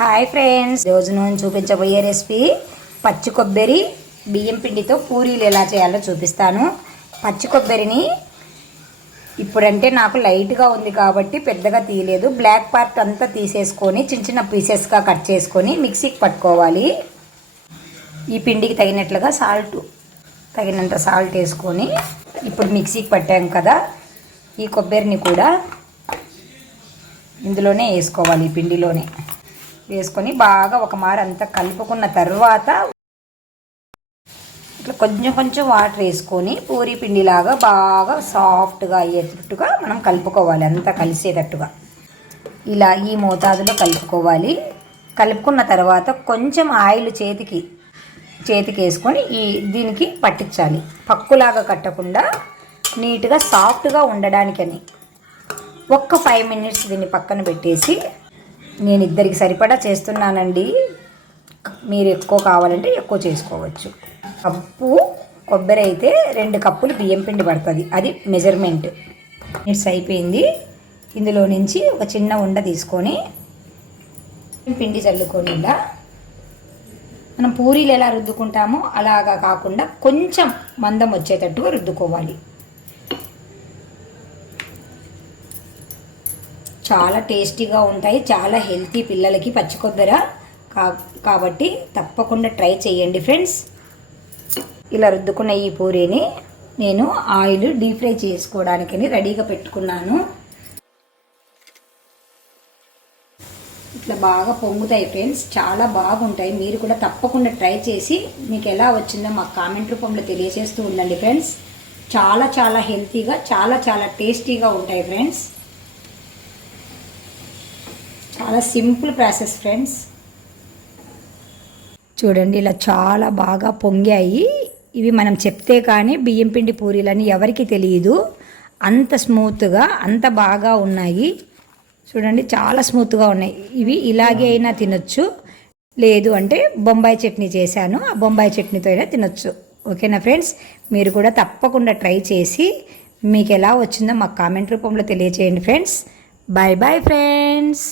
Hi friends, రోజు నేను చూపించబోయే రెసిపీ పచ్చి కొబ్బరి బియ్యం పిండితో పూరీలు ఎలా చేయాలో చూపిస్తాను. పచ్చి కొబ్బరిని ఇప్పుడంటే నాకు లైట్గా ఉంది కాబట్టి పెద్దగా తీయలేదు. బ్లాక్ పార్ట్ అంతా తీసేసుకొని చిన్న చిన్న పీసెస్గా కట్ చేసుకొని మిక్సీకి పట్టుకోవాలి. ఈ పిండికి తగినంత సాల్ట్ వేసుకొని ఇప్పుడు మిక్సీకి పట్టాం కదా, ఈ కొబ్బరిని కూడా ఇందులోనే వేసుకోవాలి. ఈ పిండిలోనే వేసుకొని బాగా ఒక మారు అంతా కలుపుకున్న తర్వాత ఇట్లా కొంచెం కొంచెం వాటర్ వేసుకొని పూరీ పిండిలాగా బాగా సాఫ్ట్గా అయ్యేటట్టుగా మనం కలుపుకోవాలి. అంతా కలిసేటట్టుగా ఇలా ఈ మోతాదులో కలుపుకోవాలి. కలుపుకున్న తర్వాత కొంచెం ఆయిల్ చేతికి వేసుకొని దీనికి పట్టించాలి. పక్కులాగా కట్టకుండా నీట్గా సాఫ్ట్గా ఉండడానికని ఒక్క 5 మినిట్స్ దీన్ని పక్కన పెట్టేసి, నేను ఇద్దరికి సరిపడా చేస్తున్నానండి, మీరు ఎక్కువ కావాలంటే ఎక్కువ చేసుకోవచ్చు. కప్పు కొబ్బరి అయితే 2 కప్పులు బియ్యం పిండి పడుతుంది, అది మెజర్మెంట్. మినిట్స్ అయిపోయింది. ఇందులో నుంచి ఒక చిన్న ఉండ తీసుకొని పిండి చల్లుకొని ఇలా మనం పూరీలు ఎలా రుద్దుకుంటామో అలాగా కాకుండా కొంచెం మందం వచ్చేటట్టుగా రుద్దుకోవాలి. చాలా టేస్టీగా ఉంటాయి, చాలా హెల్తీ పిల్లలకి పచ్చి కొబ్బరి కాబట్టి తప్పకుండా ట్రై చేయండి ఫ్రెండ్స్. ఇలా రుద్దుకున్న ఈ పూరీని నేను ఆయిల్ డీప్ ఫ్రై చేసుకోవడానికి రెడీగా పెట్టుకున్నాను. ఇట్లా బాగా పొంగుతాయి ఫ్రెండ్స్, చాలా బాగుంటాయి. మీరు కూడా తప్పకుండా ట్రై చేసి మీకు ఎలా వచ్చిందో మాకు కామెంట్ రూపంలో తెలియజేస్తూ ఉండండి ఫ్రెండ్స్. చాలా చాలా హెల్తీగా, చాలా చాలా టేస్టీగా ఉంటాయి ఫ్రెండ్స్. చాలా సింపుల్ ప్రాసెస్ ఫ్రెండ్స్. చూడండి, ఇలా చాలా బాగా పొంగాయి. ఇవి మనం చెప్తే కానీ బియ్యం పిండి పూరీలని ఎవరికి తెలియదు. అంత స్మూత్గా, అంత బాగా ఉన్నాయి. చూడండి, చాలా స్మూత్గా ఉన్నాయి. ఇవి ఇలాగే అయినా తినొచ్చు, లేదు అంటే బొంబాయి చట్నీ చేశాను, ఆ బొంబాయి చట్నీతో అయినా తినొచ్చు. ఓకేనా ఫ్రెండ్స్, మీరు కూడా తప్పకుండా ట్రై చేసి మీకు ఎలా వచ్చిందో మాకు కామెంట్ రూపంలో తెలియజేయండి ఫ్రెండ్స్. Bye bye friends.